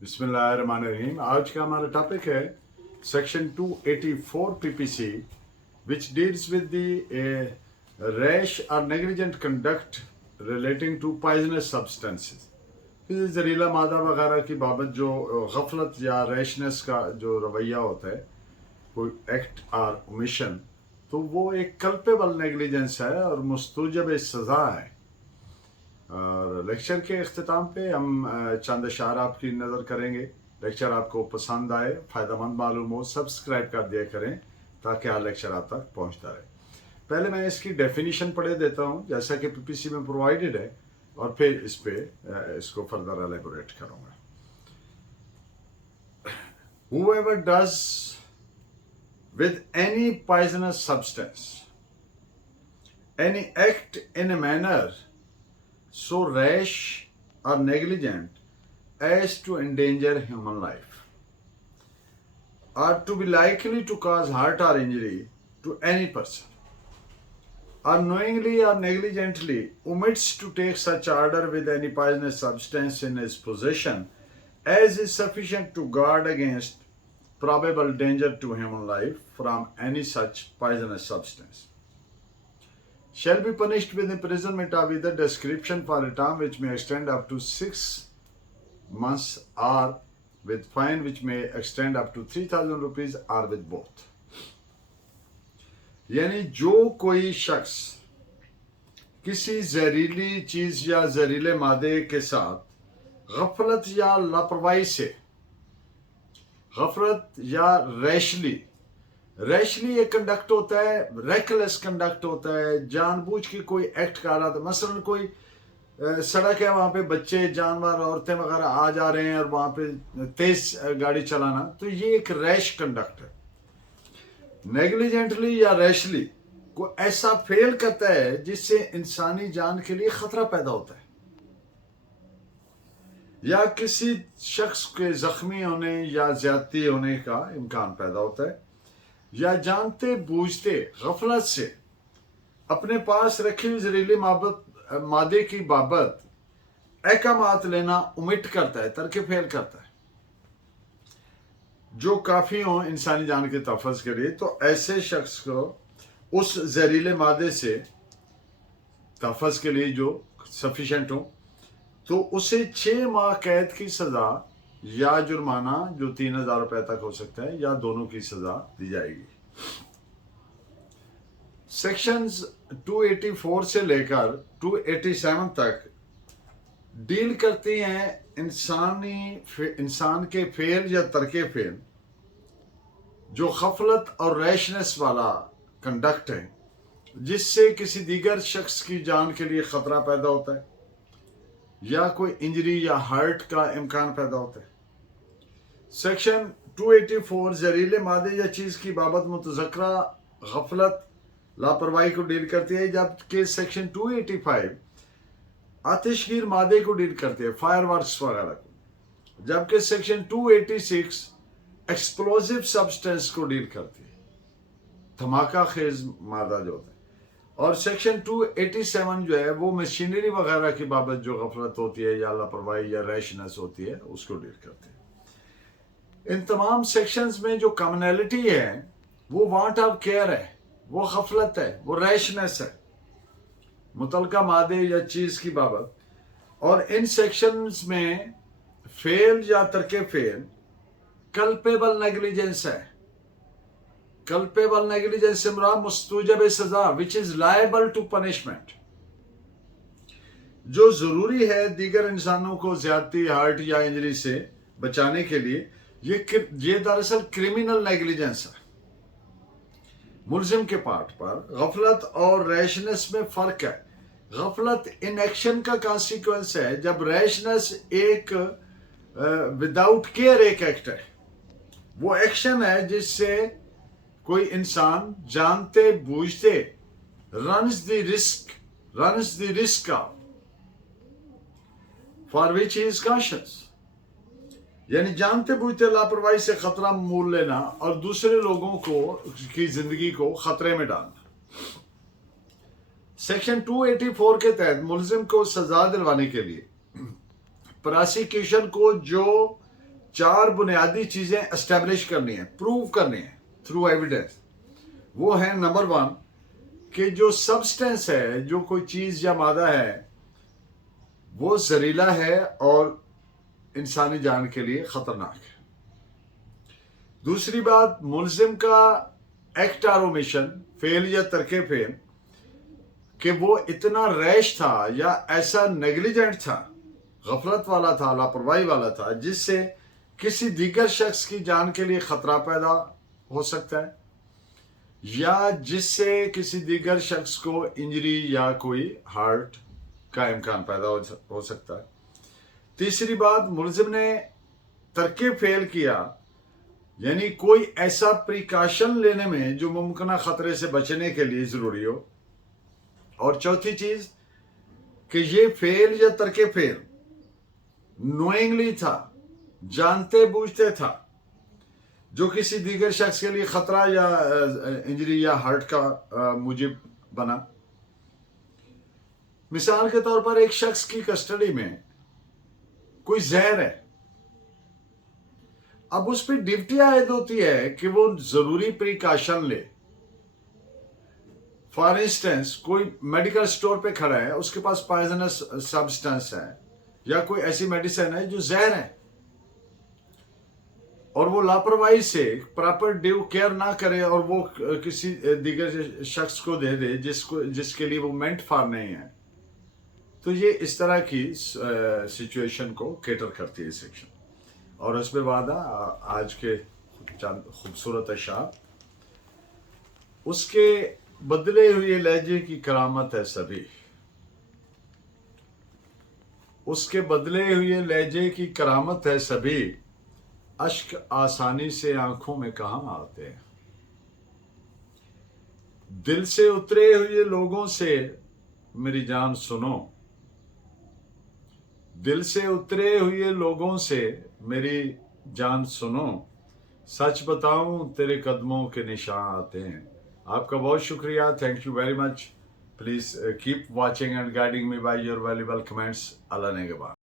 बिस्मिल्लाहिर्रहमानिर्रहीम। आज का हमारा टॉपिक है section 284 PPC which deals with the rash or negligent conduct relating to poisonous substances। जहरीला मादा वगैरह की बाबत जो गफलत या रैशनेस का जो रवैया होता है, कोई एक्ट और ओमिशन, तो वो एक कल्पेबल नेग्लिजेंस है और मुस्तूजब सज़ा है। और लेक्चर के अख्ताम पे हम चंद अशार आपकी नज़र करेंगे। लेक्चर आपको पसंद आए, फ़ायदेमंद मालूम हो, सब्सक्राइब कर दिया करें ताकि हर लेक्चर आप तक पहुंचता रहे। पहले मैं इसकी डेफिनेशन पढ़े देता हूं जैसा कि पीपीसी में प्रोवाइडेड है, और फिर इसको फर्दर एलेबोरेट करूंगा। Whoever does with any poisonous substance any act in a manner so rash or negligent as to endanger human life or to be likely to cause hurt or injury to any person, or knowingly or negligently omits to take such order with any poisonous substance in his possession as is sufficient to guard against probable danger to human life from any such poisonous substance, shall be punished with imprisonment or with a description for a term which may extend up to 6 months, or with fine which may extend up to 3,000 rupees, or with both। यानी जो कोई शख्स किसी जहरीली चीज या जहरीले मादे के साथ गफलत या लापरवाही से, गफलत या रैशली एक कंडक्ट होता है, रेकलेस कंडक्ट होता है, जानबूझ के कोई एक्ट कर रहा था। मसलन कोई सड़क है, वहाँ पे बच्चे, जानवर, औरतें वगैरह आ जा रहे हैं और वहाँ पे तेज गाड़ी चलाना, तो ये एक रैश कंडक्ट है। नेग्लिजेंटली या रैशली को ऐसा फेल करता है जिससे इंसानी जान के लिए खतरा पैदा होता है, या किसी शख्स के जख्मी होने या ज्यादती होने का इम्कान पैदा होता है, या जानते बूझते गफलत से अपने पास रखी हुई जहरीली मादे की बाबत अहकामात लेना उमिट करता है, तरके फेल करता है, जो काफ़ी हो इंसानी जान के तहफ़्फ़ुज़ के लिए। तो ऐसे शख्स को उस जहरीले मादे से तहफ़्फ़ुज़ के लिए जो सफिशेंट हो, तो उसे 6 माह कैद की सज़ा या जुर्माना जो 3,000 रुपये तक हो सकता है, या दोनों की सज़ा दी जाएगी। सेक्शंस 284 से लेकर 287 तक डील करती हैं इंसान के फेल या तरके फेल जो गफलत और रैशनेस वाला कंडक्ट है, जिससे किसी दीगर शख्स की जान के लिए खतरा पैदा होता है या कोई इंजरी या हर्ट का इम्कान पैदा होता है। सेक्शन 284 जहरीले मादे या चीज़ की बाबत मुतज़क्रा गफलत, लापरवाही को डील करती है, जबकि सेक्शन 285 आतिशगीर मादे को डील करती है, फायरवर्क्स वगैरह को, जबकि सेक्शन 286 एक्सप्लोजिव सब्सटेंस को डील करती है, धमाका खेज मादा जो होता है। और सेक्शन 287 जो है वो मशीनरी वगैरह की बाबत जो गफलत होती है या लापरवाही या रैशनेस होती है, उसको डील करती है। इन तमाम सेक्शंस में जो कॉमनैलिटी है वो वांट ऑफ केयर है, वो गफलत है, वो रैशनेस है मुतलका मादे या चीज़ की बाबत। और इन सेक्शंस में फेल या तरके फेल कल्पेबल नेग्लिजेंस है। कल्पेबल नेग्लिजेंस से मुराद मुस्तूजब सजा, which is liable to punishment, जो जरूरी है दीगर इंसानों को ज्यादती, हर्ट या इंजरी से बचाने के लिए। ये दरअसल क्रिमिनल नेग्लिजेंस है। मुलजिम के पार्ट पर गफलत और रैशनेस में फर्क है। गफलत इनएक्शन का कॉन्सिक्वेंस है, जब रैशनेस एक विदाउट केयर एक एक्ट है। वो एक्शन है जिससे कोई इंसान जानते बूझते runs the risk for which he is conscious, यानी जानते बूझते लापरवाही से खतरा मोल लेना और दूसरे लोगों की जिंदगी को खतरे में डालना। सेक्शन 284 के तहत मुलजिम को सजा दिलवाने के लिए प्रोसिक्यूशन को जो 4 بنیادی چیزیں اسٹیبلش کرنی ہیں، پروو کرنی ہیں تھرو ایویڈنس. وہ ہے نمبر 1 کہ جو سبسٹنس ہے، جو کوئی چیز یا مادہ ہے وہ زہریلا ہے اور انسانی جان کے لیے خطرناک ہے. دوسری بات، ملزم کا ایکٹ اور اومیشن، فعل یا ترک فعل، کہ وہ اتنا ریش تھا یا ایسا نیگلیجنٹ تھا، غفلت والا تھا، لاپرواہی والا تھا، جس سے کسی دیگر شخص کی جان کے لیے خطرہ پیدا ہو سکتا ہے یا جس سے کسی دیگر شخص کو انجری یا کوئی ہارٹ کا امکان پیدا ہو سکتا ہے. تیسری بات، ملزم نے ترک فعل کیا، یعنی کوئی ایسا پریکاشن لینے میں جو ممکنہ خطرے سے بچنے کے لیے ضروری ہو. اور چوتھی چیز کہ یہ فعل یا ترک فعل نوئنگلی تھا، جانتے بوجھتے تھا، جو کسی دیگر شخص کے لیے خطرہ یا انجری یا ہارٹ کا موجب بنا. مثال کے طور پر ایک شخص کی کسٹڈی میں کوئی زہر ہے، اب اس پہ ڈیوٹی عائد ہوتی ہے کہ وہ ضروری پریکاشن لے. فار انسٹنس، کوئی میڈیکل سٹور پہ کھڑا ہے، اس کے پاس پوائزنس سبسٹنس ہے یا کوئی ایسی میڈیسن ہے جو زہر ہے، اور وہ لاپرواہی سے پراپر ڈیو کیئر نہ کرے اور وہ کسی دیگر شخص کو دے دے جس کے لیے وہ مینٹ فار نہیں ہے، تو یہ اس طرح کی سچویشن کو کیٹر کرتی ہے سیکشن. اور اس میں وعدہ آج کے چند خوبصورت اشعار. اس کے بدلے ہوئے لہجے کی کرامت ہے سبھی، اس کے بدلے ہوئے لہجے کی کرامت ہے سبھی، اشک آسانی سے آنکھوں میں کہاں آتے ہیں. دل سے اترے ہوئے لوگوں سے میری جان سنو، دل سے اترے ہوئے لوگوں سے میری جان سنو، سچ بتاؤں تیرے قدموں کے نشان آتے ہیں. آپ کا بہت شکریہ. Thank you very much. Please keep watching and guiding me by your valuable comments. اللہ نگہبان.